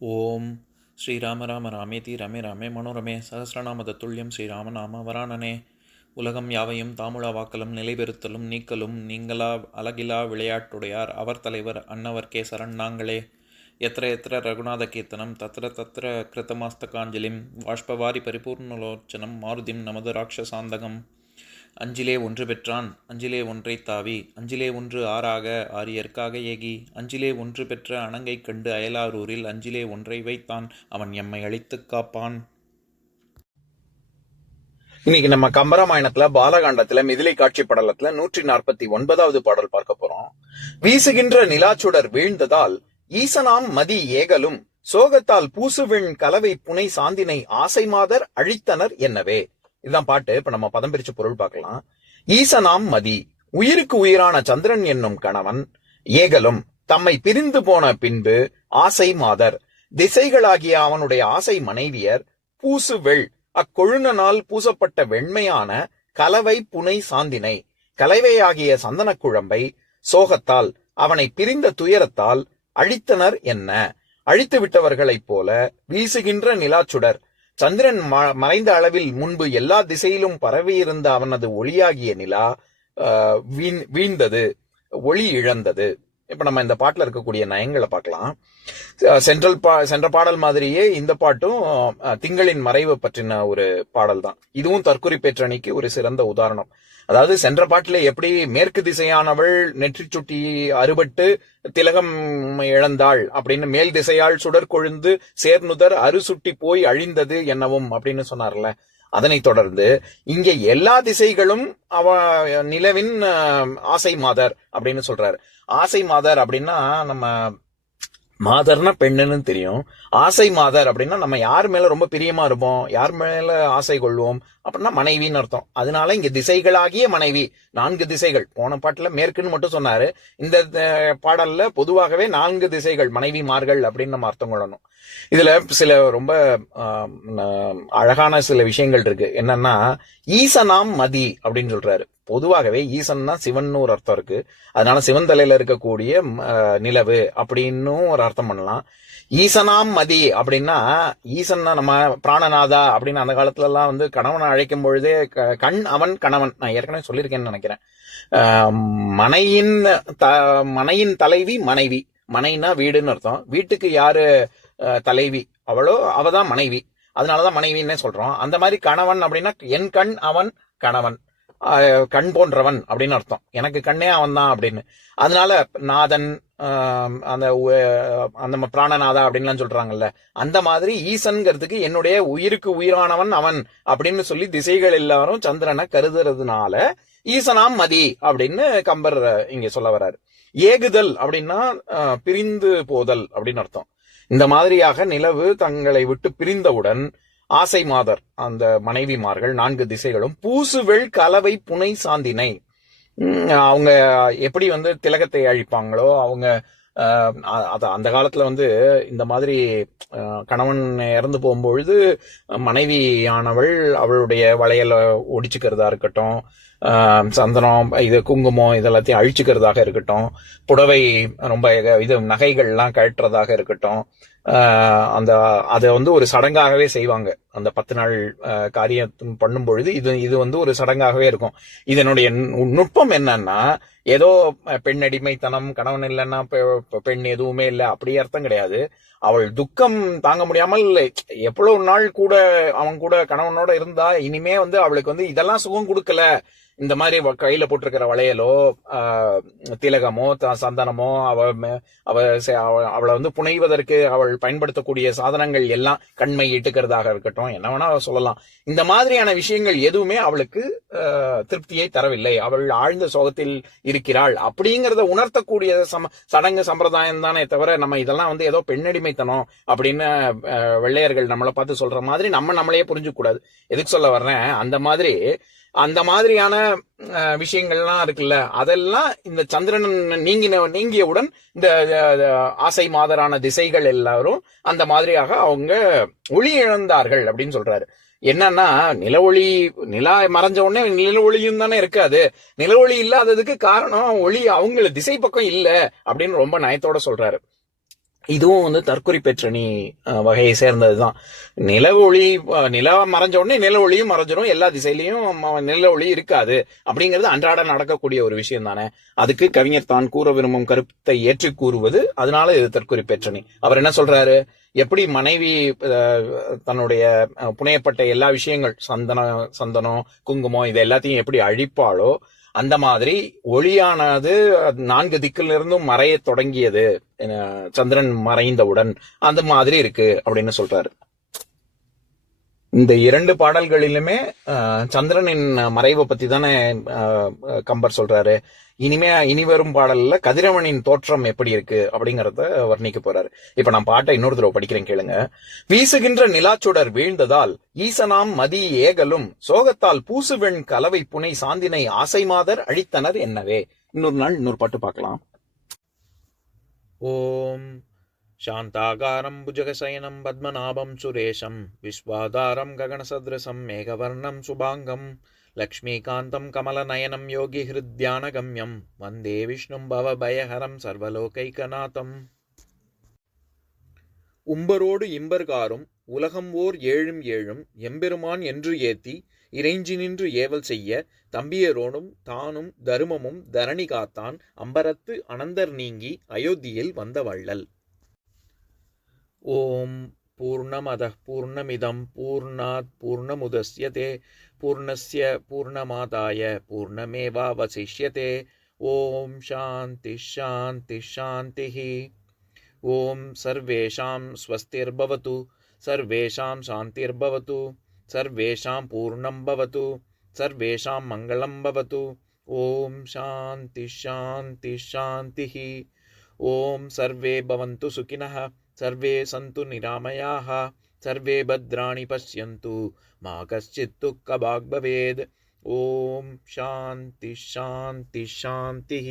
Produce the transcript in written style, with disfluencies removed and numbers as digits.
ஓம் ஸ்ரீராம ராம ராமேதி ரமே ராமே மனோரமே சகசிரநாம தத்துல்யம் ஸ்ரீராமநாம வராணனே. உலகம் யாவையும் தாமுழா வாக்கலும் நிலைபெறுத்தலும் நீக்கலும் நீங்களா அழகிலா விளையாட்டுடையார் அவர் தலைவர் அன்னவர் சரண் நாங்களே. எத்திர எத்திர ரகுநாத கீர்த்தனம் தத்திர தத்திர கிருத்தமாஸ்தகாஞ்சலிம் வாஷ்பவாரி பரிபூர்ணலோச்சனம் மாருதிம் நமது ராட்சசாந்தகம். அஞ்சிலே ஒன்று பெற்றான் அஞ்சிலே ஒன்றை தாவி அஞ்சிலே ஒன்று ஆறாக ஆரியர்க்காக ஏகி அஞ்சிலே ஒன்று பெற்ற அணங்கை கண்டு அயலாரூரில் அஞ்சிலே ஒன்றை வைத்தான் அவன் எம்மை அழித்துக் காப்பான். இன்னைக்கு நம்ம கம்பராமாயணத்துல பாலகாண்டத்துல மிதிலை காட்சி படலத்துல 149வது பாடல் பார்க்க போறோம். வீசுகின்ற நிலாச்சுடர் வீழ்ந்ததால் ஈசனாம் மதி ஏகலும் சோகத்தால் பூசுவின் கலவை புனை சாந்தினை ஆசை மாதர் அழித்தனர் என்னவே. இதுதான் பாட்டு. இப்ப நம்ம பதம் பிரிச்சு பொருள் பார்க்கலாம். ஈசனாம் மதி, உயிருக்கு உயிரான சந்திரன் என்னும் கணவன், ஏகலும் தம்மை பிரிந்து போன பின்பு ஆசை மாதர் திசைகளாகிய அவனுடைய ஆசை மனைவியர், பூசுவெள் அக்கொழுனால் பூசப்பட்ட வெண்மையான கலவை புனை சாந்தினை கலவையாகிய சந்தன குழம்பை சோகத்தால் அவனை பிரிந்த துயரத்தால் அழித்தனர் என்ன. அழித்து விட்டவர்களைப் போல வீசுகின்ற நிலாச்சுடர் சந்திரன் மறைந்த அளவில் முன்பு எல்லா திசையிலும் பரவியிருந்த அவனது ஒளியாகிய நிலா வீழ்ந்தது, ஒளி இழந்தது. இப்ப நம்ம இந்த பாட்டுல இருக்கக்கூடிய நயங்களை பார்க்கலாம். சென்ற பாடல் மாதிரியே இந்த பாட்டும் திங்களின் மறைவு பற்றின ஒரு பாடல் தான். இதுவும் தற்குறிப்பேற்றணிக்கு ஒரு சிறந்த உதாரணம். அதாவது சென்ற பாட்டில எப்படி மேற்கு திசையானவள் நெற்றி சுட்டி அறுபட்டு திலகம் இழந்தாள் அப்படின்னு, மேல் திசையால் சுடர் கொழுந்து சேர்நுதர் அறுசுட்டி போய் அழிந்தது என்னவும் அப்படின்னு சொன்னார்ல, அதனை தொடர்ந்து இங்க எல்லா திசைகளும் நிலவின் ஆசை மாதர் அப்படின்னு சொல்றாரு. ஆசை மாதர் அப்படின்னா நம்ம மாதர்னா பெண்ணுன்னு தெரியும். ஆசை மாதர் அப்படின்னா நம்ம யார் மேல ரொம்ப பிரியமா இருப்போம், யார் மேல ஆசை கொள்வோம் அப்படின்னா மனைவின்னு அர்த்தம். அதனால இங்க திசைகளாகிய மனைவி, 4 திசைகள். போன பாட்டுல மேற்குன்னு மட்டும் சொன்னாரு, இந்த பாடல்ல பொதுவாகவே 4 திசைகள் மனைவிமார்கள் அப்படின்னு நம்ம அர்த்தம் கொள்ளணும். இதுல சில ரொம்ப அழகான சில விஷயங்கள் இருக்கு. என்னன்னா, ஈசனாம் மதி அப்படின்னு சொல்றாரு. பொதுவாகவே ஈசன்னா சிவன் ஒரு அர்த்தம் இருக்கு. அதனால சிவன் தலையில இருக்கக்கூடிய நிலவு அப்படின்னு ஒரு அர்த்தம் பண்ணலாம். ஈசனாம் மதி அப்படின்னா, ஈசன்னா நம்ம பிராணநாதா அப்படின்னு அந்த காலத்துல எல்லாம் வந்து கணவனை அழைக்கும் பொழுதே கண் அவன் கணவன், நான் ஏற்கனவே சொல்லியிருக்கேன்னு நினைக்கிறேன். மனையின் தலைவி மனைவி, மனைனா வீடுன்னு அர்த்தம். வீட்டுக்கு யாரு தலைவி அவளோ அவதான் மனைவி, அதனாலதான் மனைவின்னே சொல்றோம். அந்த மாதிரி கணவன் அப்படின்னா என் கண் அவன் கணவன், கண் போன்றவன் அப்படின்னு அர்த்தம். எனக்கு கண்ணே அவன் தான் அப்படின்னு. அதனால நாதன், அந்த பிராணநாதா அப்படின்லாம் சொல்றாங்கல்ல, அந்த மாதிரி ஈசன்கிறதுக்கு என்னுடைய உயிருக்கு உயிரானவன் அவன் அப்படின்னு சொல்லி திசைகள் எல்லாரும் சந்திரனை கருதுறதுனால ஈசனாம் மதி அப்படின்னு கம்பர் இங்க சொல்ல வர்றாரு. ஏகுதல் அப்படின்னா பிரிந்து போதல் அப்படின்னு அர்த்தம். இந்த மாதிரியாக நிலவு தங்களை விட்டு பிரிந்தவுடன் ஆசை மாதர் அந்த மனைவிமார்கள் 4 திசைகளும் பூசுவெள் கலவை புனை சாந்தினை, அவங்க எப்படி வந்து திலகத்தை அழிப்பாங்களோ அவங்க அந்த காலத்துல வந்து இந்த மாதிரி கணவன் இறந்து போகும்பொழுது மனைவியானவள் அவளுடைய வளையல ஒடிச்சுக்கிறதா இருக்கட்டும், சந்தனம் இது குங்குமம் இதெல்லாத்தையும் அழிச்சுக்கிறதாக இருக்கட்டும், புடவை ரொம்ப இது நகைகள்லாம் கழட்டுறதாக இருக்கட்டும், அதை வந்து ஒரு சடங்காகவே செய்வாங்க. அந்த 10 நாள் காரியம் பண்ணும் பொழுது இது வந்து ஒரு சடங்காகவே இருக்கும். இதனுடைய நுட்பம் என்னன்னா, ஏதோ பெண் அடிமைத்தனம், கணவன் இல்லைன்னா பெண் எதுவுமே இல்லை அப்படி அர்த்தம் கிடையாது. அவள் துக்கம் தாங்க முடியாமல் எவ்வளவு நாள் கூட அவன் கூட கணவனோட இருந்தா இனிமே வந்து அவளுக்கு வந்து இதெல்லாம் சுகம் கொடுக்கல, இந்த மாதிரி கையில போட்டிருக்கிற வளையலோ திலகமோ சந்தனமோ அவளை வந்து புனைவதற்கு அவள் பயன்படுத்தக்கூடிய சாதனங்கள் எல்லாம் கண்மை இட்டுக்கிறதாக இருக்கட்டும், என்ன வேணா சொல்லலாம். இந்த மாதிரியான விஷயங்கள் எதுவுமே அவளுக்கு திருப்தியை தரவில்லை, அவள் ஆழ்ந்த சோகத்தில் இருக்கிறாள் அப்படிங்கறத உணர்த்தக்கூடிய சடங்கு சம்பிரதாயம் தானே தவிர நம்ம இதெல்லாம் வந்து ஏதோ பெண்ணடிமைத்தனம் அப்படின்னு வெள்ளையர்கள் நம்மளை பார்த்து சொல்ற மாதிரி நம்மளையே புரிஞ்சுக்க கூடாது. எதுக்கு சொல்ல வர்றேன், அந்த மாதிரியான விஷயங்கள்லாம் இருக்குல்ல, அதெல்லாம் இந்த சந்திரன் நீங்கியவுடன் இந்த ஆசை மாதரான திசைகள் எல்லாரும் அந்த மாதிரியாக அவங்க ஒளி இழந்தார்கள் அப்படின்னு சொல்றாரு. என்னன்னா, நிலா மறைஞ்ச உடனே நில ஒளியும் தானே இருக்காது. நில ஒளி இல்லாததுக்கு காரணம் ஒளி அவங்கள திசை பக்கம் இல்ல அப்படின்னு ரொம்ப நயத்தோட சொல்றாரு. இதுவும் வந்து தற்குறி பெற்றணி வகையை சேர்ந்ததுதான். நிலா மறைஞ்ச உடனே நில ஒளியும் மறைஞ்சிரும், எல்லா திசையிலையும் நில ஒளி இருக்காது அப்படிங்கிறது அன்றாட நடக்கக்கூடிய ஒரு விஷயம் தானே. அதுக்கு கவிஞர் தான் கூற விரும்பும் கருத்தை ஏற்றி கூறுவது, அதனால இது தற்குறி பெற்றணி. அவர் என்ன சொல்றாரு, எப்படி மனைவி தன்னுடைய புனையப்பட்ட எல்லா விஷயங்கள், சந்தனம் குங்குமம் இது எல்லாத்தையும் எப்படி அழிப்பாளோ, அந்த மாதிரி ஒளியானது 4 திக்கிலிருந்தும் மறைய தொடங்கியது சந்திரன் மறைந்தவுடன், அந்த மாதிரி இருக்கு அப்படின்னு சொல்றாரு. இந்த 2 பாடல்களிலுமே சந்திரனின் மறைவை பத்தி தானே கம்பர் சொல்றாரு. இனி வரும் பாடல்ல கதிரவனின் தோற்றம் எப்படி இருக்கு அப்படிங்கறத வர்ணிக்க போறாரு. இப்ப நான் பாட்டை இன்னொரு தடவை படிக்கிறேன், கேளுங்க. வீசுகின்ற நிலாச்சுடர் வீழ்ந்ததால் ஈசனாம் மதி ஏகலும் சோகத்தால் பூசுவெண் கலவை புனை சாந்தினை ஆசை மாதர் அழித்தனர் என்னவே. இன்னொரு நாள் இன்னொரு பாட்டு பார்க்கலாம். ஓம் சாந்தாகாரம் புஜகசயனம் பத்மநாபம் சுரேஷம் விஸ்வாதாரம் ககனசத்ருசம் மேகவர்ணம் சுபாங்கம் லக்ஷ்மீகாந்தம் கமலநயனம் யோகி ஹிருத்யானகம்யம் வந்தே விஷ்ணும் பவபயஹரம் சர்வலோகைகநாதம். உம்பரோடு இம்பர்காரும் உலகம் ஓர் ஏழும் ஏழும் எம்பெருமான் என்று ஏத்தி இறைஞ்சி நின்று ஏவல் செய்ய தம்பியரோனும் தானும் தருமமும் தரணி காத்தான் அம்பரத்து அனந்தர் நீங்கி அயோத்தியில் வந்த வள்ளல். ஓம் பூர்ணமதః பூர்ணமிதம் பூர்ணாத் பூர்ணமுதஸ்யதே பூர்ணஸ்ய பூர்ணமாதாய பூர்ணமேவாவசிஷ்யதே. ஓம் சாந்தி சாந்தி சாந்திः. ஓம் சர்வேஷாம் ஸ்வஸ்திர்பவது சர்வேஷாம் சாந்திர்பவது சர்வேஷாம் பூர்ணம் பவது சர்வேஷாம் மங்களம் பவது. ஓம் சாந்தி சாந்தி சாந்திः. ஓம் சர்வே பவந்து சுகினः சர்வே சந்து நிராமயாः சர்வே பத்ராணி பஷ்யந்து மா கஷ்சித் துக்கபாக் பவேத். ஓம் சாந்தி சாந்தி சாந்திः.